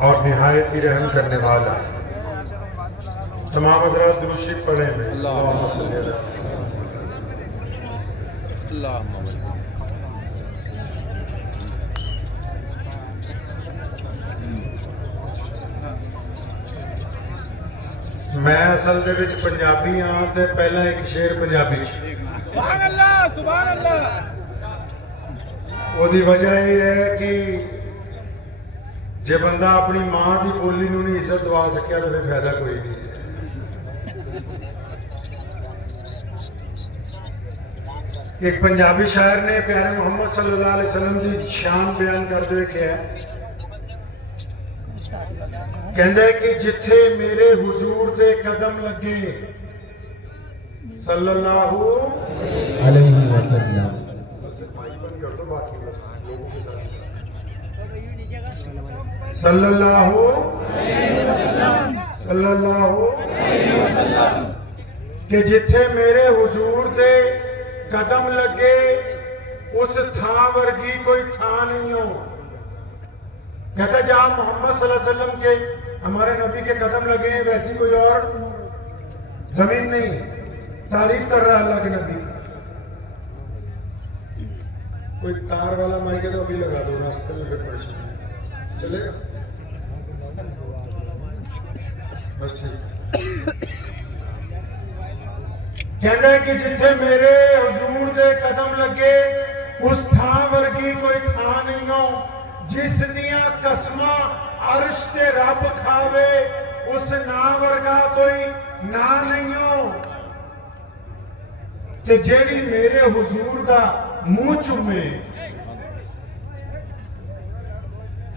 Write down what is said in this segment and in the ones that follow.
और निहायत ही रहम करने वाला। तमाम हज़रात दुरूद शरीफ पढ़े में। मैं असल दे विच पंजाबी हाँ ते पहला एक शेर पंजाबी सुभान अल्लाह सुभान अल्लाह। ओदी वजह यह है कि जे बंदा अपनी मां की बोली नूं नहीं इज्जत दवा सकिया तो फिर फायदा कोई नहीं। एक पंजाबी शायर ने प्यारे मोहम्मद सल्लल्लाहु अलैहि वसल्लम की शान बयान करते हुए कहा कहंदा है कि जिथे मेरे हुजूर दे कदम लगे सल्लल्लाहु अलैहि वसल्लम। सल्लल्लाहु कि जिथे मेरे हुजूर दे कदम लगे उस थां वर्गी कोई थां नहीं हो। कहता जहां मोहम्मद सल्लल्लाहु अलैहि वसल्लम के हमारे नबी के कदम लगे हैं वैसी कोई और जमीन नहीं। तारीफ कर रहा है अल्लाह के नबी। कोई तार वाला माइक है तो अभी लगा दो, रास्ते में फिर परेशान चलेगा बस ठीक। कहता है कि जिथे मेरे हुजूर दे कदम लगे उस थां वर्गी कोई थां नहीं हो। जिस दियां कसमां अर्श ते रब खावे उस ना वर्गा कोई ना नहीं हो। ते जेड़ी मेरे हुजूर दा मुंह चूमे।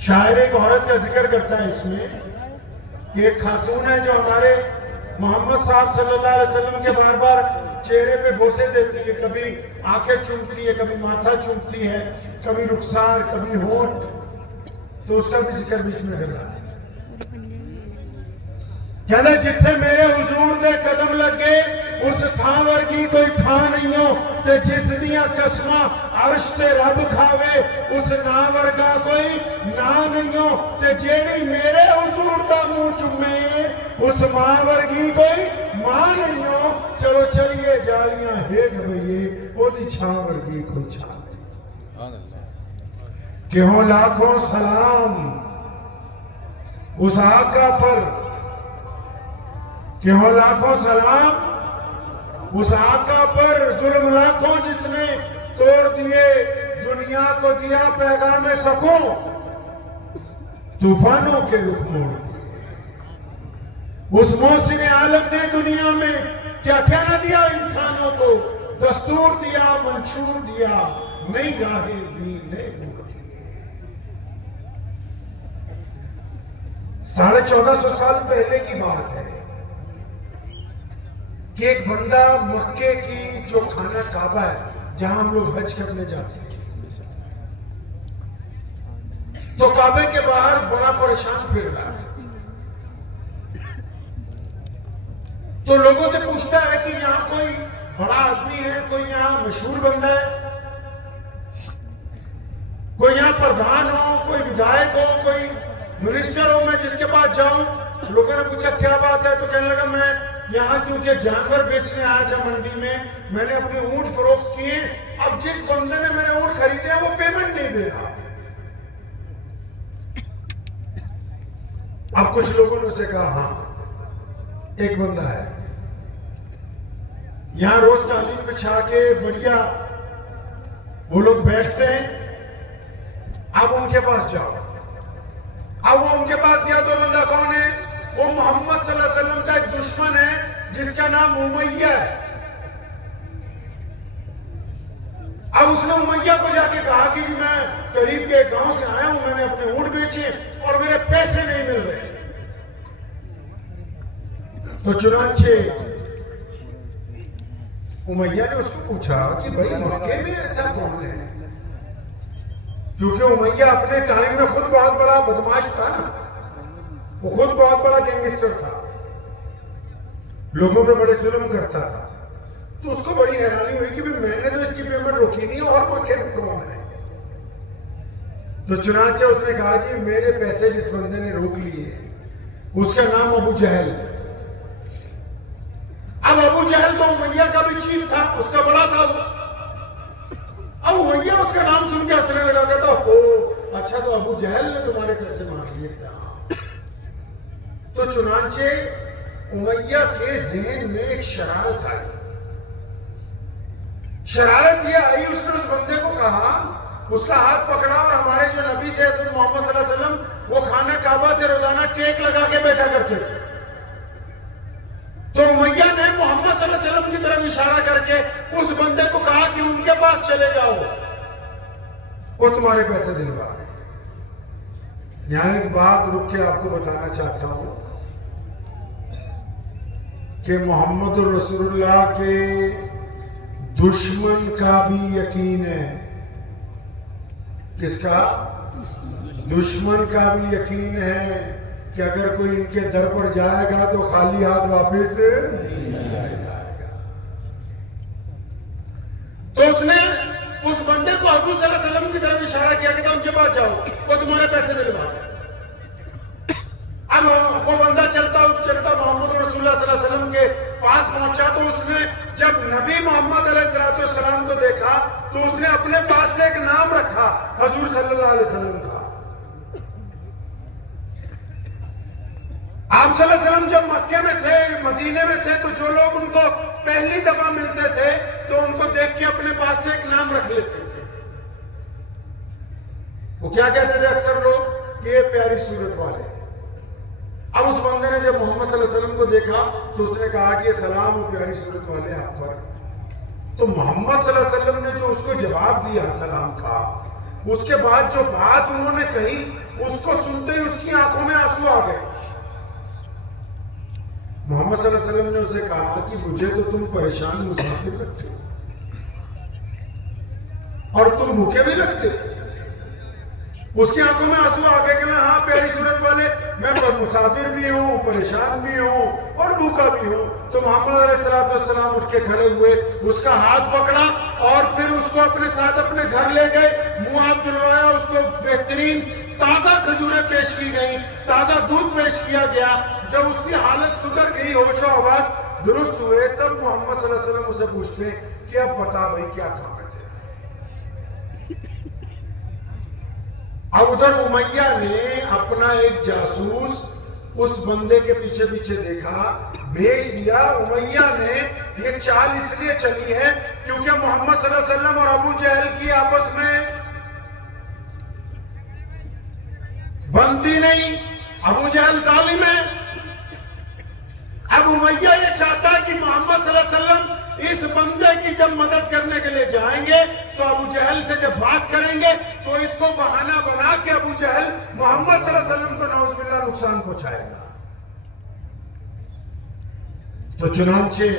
शायर एक औरत का जिक्र करता है इसमें कि एक खातून है जो हमारे मोहम्मद साहब सल्लल्लाहु अलैहि वसल्लम के बार बार चेहरे पे बोसे देती है। कभी आंखें चूमती है, कभी माथा चूमती है, कभी रुखसार, कभी होंठ। तो उसका भी जिक्र बीच में कर रहा है। कहना जिथे मेरे हुजूर दे कदम लगे उस थां वर्गी कोई थां नहीं हो। ते जिस दियां कसमां अर्श ते रब खावे उस ना वर्गा कोई ना नहीं हो। ते जेड़ी मेरे हुजूर दा मुंह चुमे उस मां वर्गी कोई मां नहीं हो। चलो चलिए जालियां हेठ बइए ओदी छां वर्गी कोई छां नहीं। क्यों लाखों सलाम उस आका पर, क्यों लाखों सलाम उस आका पर जुल्म लाखों जिसने तोड़ दिए। दुनिया को दिया पैगाम सको तूफानों के रुख मोड़ दिए। उस मोहसिन आलम ने दुनिया में क्या क्या न दिया इंसानों को। दस्तूर दिया, मंशूर दिया, नई राहें दी, नए मोड़ दिए। 1450 साल पहले की बात है कि एक बंदा मक्के की जो खाना काबा है जहां हम लोग हज करने जाते हैं तो काबे के बाहर बड़ा परेशान फिर रहा है। तो लोगों से पूछता है कि यहां कोई बड़ा आदमी है, कोई यहां मशहूर बंदा है, कोई यहां प्रधान हो, कोई विधायक हो, कोई मिनिस्टर हो, मैं जिसके पास जाऊं। लोगों ने पूछा क्या बात है तो कहने लगा मैं यहां क्योंकि जानवर बेचने आया था मंडी में, मैंने अपने ऊंट फरोख्त किए। अब जिस बंदे ने मेरे ऊंट खरीदे हैं वो पेमेंट नहीं दे रहा। अब कुछ लोगों ने उसे कहा हाँ एक बंदा है यहां रोज कालीन बिछा के बढ़िया वो लोग बैठते हैं, अब उनके पास जाओ। अब वो उनके पास गया तो बंदा कौन है? वो मोहम्मद सल्लल्लाहु अलैहि वसल्लम का एक दुश्मन है जिसका नाम उमैया है। अब उसने उमैया को जाके कहा कि मैं करीब के गांव से आया हूं, मैंने अपने ऊंट बेचे और मेरे पैसे नहीं मिल रहे। तो चुनांचे उमैया ने उसको पूछा कि भाई मक्के में ऐसा कौन है? क्योंकि उमैया अपने टाइम में खुद बहुत बड़ा बदमाश था ना, वो खुद बहुत बड़ा गैंगस्टर था, लोगों पे बड़े जुल्म करता था। तो उसको बड़ी हैरानी हुई कि मैंने तो इसकी पेमेंट रोकी नहीं और मक्के में कौन है। तो चुनांचे उसने कहा जी मेरे पैसे जिस बंदे ने रोक लिए उसका नाम अबू जहल है। अब अबू जहल तो उमैया का भी चीफ था, उसका बड़ा था वो। अब उमैया उसका नाम सुन के हंसने लगा, कहता ओ अच्छा तो अबू जहल ने तुम्हारे पैसे मार लिए क्या? तो चुनांचे उमैया के ज़हन में एक शरारत आई। शरारत यह आई, उसने उस बंदे को कहा, उसका हाथ पकड़ा और हमारे जो नबी थे मोहम्मद सल्लल्लाहु अलैहि वसल्लम, वो खाना काबा से रोजाना टेक लगा के बैठा करते थे। तो उमैया ने मोहम्मद सल्लल्लाहु अलैहि वसल्लम की तरफ इशारा करके उस बंदे को कहा कि उनके पास चले जाओ, वो तुम्हारे पैसे दिलवा। यहां एक बात रुक के आपको बताना चाहता हूं कि मोहम्मद रसूलुल्लाह के दुश्मन का भी यकीन है। किसका? दुश्मन का भी यकीन है कि अगर कोई इनके दर पर जाएगा तो खाली हाथ वापस नहीं आएगा। तो उसने उस बंदे को हजूर सल्लल्लाहु अलैहि वसल्लम की तरफ इशारा किया कि उनके पास जाओ, वो तुम्हारे पैसे दिलवा। अब वो बंदा चलता मोहम्मद रसूलुल्लाह सल्लल्लाहु अलैहि वसल्लम के पास पहुंचा, तो उसने जब नबी मोहम्मद अलैहिस्सलाम को देखा तो उसने अपने पास से एक नाम रखा हजूर सल्लल्लाहु अलैहि वसल्लम का। आप सल्लल्लाहु अलैहि वसल्लम जब मक्के में थे, मदीने में थे, तो जो लोग उनको पहली दफा मिलते थे तो उनको देख के अपने पास से एक नाम रख लेते थे। वो क्या कहते थे अक्सर लोग? ये प्यारी सूरत वाले। अब उस बंदे ने जब मोहम्मद सल्लल्लाहु अलैहि वसल्लम को देखा तो उसने कहा कि सलाम हो प्यारी सूरत वाले आप पर। तो मोहम्मद सल्लल्लाहु अलैहि वसल्लम ने जो उसको जवाब दिया सलाम का, उसके बाद जो बात उन्होंने कही उसको सुनते ही उसकी आंखों में आंसू आ गए। मोहम्मद सल्लल्लाहु अलैहि वसल्लम ने उसे कहा कि मुझे तो तुम परेशान मुसाफिर लगते हो और तुम भूखे भी लगते हो। उसकी आंखों में आंसू आ गए कि मैं हाँ प्यारी सूरत वाले, मैं मुसाफिर भी हूँ, परेशान भी हूँ और भूखा भी हूँ। तो मोहम्मद अलैहिस्सलाम उठ के खड़े हुए, उसका हाथ पकड़ा और फिर उसको अपने साथ अपने घर ले गए, मुंह हाथ धुलवाया, उसको बेहतरीन ताजा खजूरें पेश की गई, ताजा दूध पेश किया गया। जब उसकी हालत सुधर गई, होश और आवाज दुरुस्त हुए, तब मोहम्मद सल्लल्लाहु अलैहि वसल्लम उसे पूछते कि अब बता भाई क्या काम है। अब उधर उमैया ने अपना एक जासूस उस बंदे के पीछे पीछे देखा, भेज दिया। उमैया ने ये चाल इसलिए चली है क्योंकि मोहम्मद सल्लल्लाहु अलैहि वसल्लम और अबू जहल की आपस में बनती नहीं। अबू जहल जालिम है। अब उमैया ये चाहता है कि मोहम्मद सल्लल्लाहु अलैहि वसल्लम इस बंदे की जब मदद करने के लिए जाएंगे तो अबू जहल से जब बात करेंगे तो इसको बहाना बना के अबू जहल मोहम्मद सल्लल्लाहु अलैहि वसल्लम को नौज़ुबिल्लाह नुकसान पहुंचाएगा। तो चुनांचे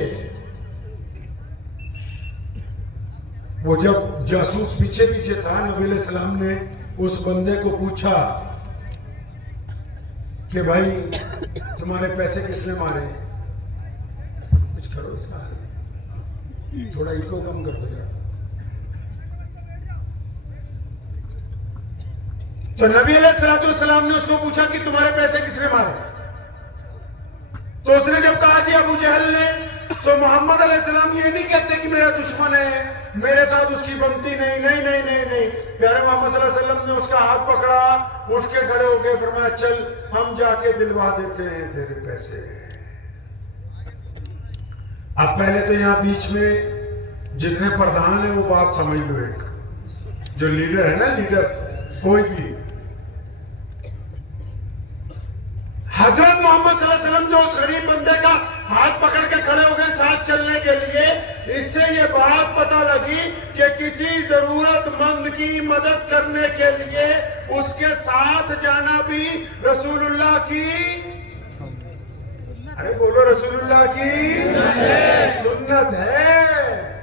वो जब जासूस पीछे पीछे था, नबी अलैहि सलाम ने उस बंदे को पूछा कि भाई तुम्हारे पैसे किसने मारे? कुछ करो इसका, थोड़ा इको कम कर दो। तो नबी अलैहिस्सलाम ने उसको पूछा कि तुम्हारे पैसे किसने मारे? तो उसने जब कहा जी अबू जहल ने, तो मोहम्मद अलैहिस्सलाम ये नहीं कहते कि मेरा दुश्मन है, मेरे साथ उसकी बनती नहीं। नहीं नहीं नहीं नहीं, प्यारे मोहम्मद सल्लल्लाहु अलैहि वसल्लम ने उसका हाथ पकड़ा, उठ के खड़े हो गए, फरमाया चल हम जाके दिलवा देते हैं तेरे पैसे। अब पहले तो यहां बीच में जितने प्रधान है वो बात समझ लो। एक जो लीडर है ना, लीडर कोई भी, हजरत मोहम्मद सल्लल्लाहु अलैहि वसल्लम जो उस गरीब बंदे का हाथ पकड़ के खड़े हो गए साथ चलने के लिए, इससे ये बात पता लगी कि किसी जरूरतमंद की मदद करने के लिए उसके साथ जाना भी रसूलुल्लाह की, अरे बोलो रसूलुल्लाह की सुन्नत है।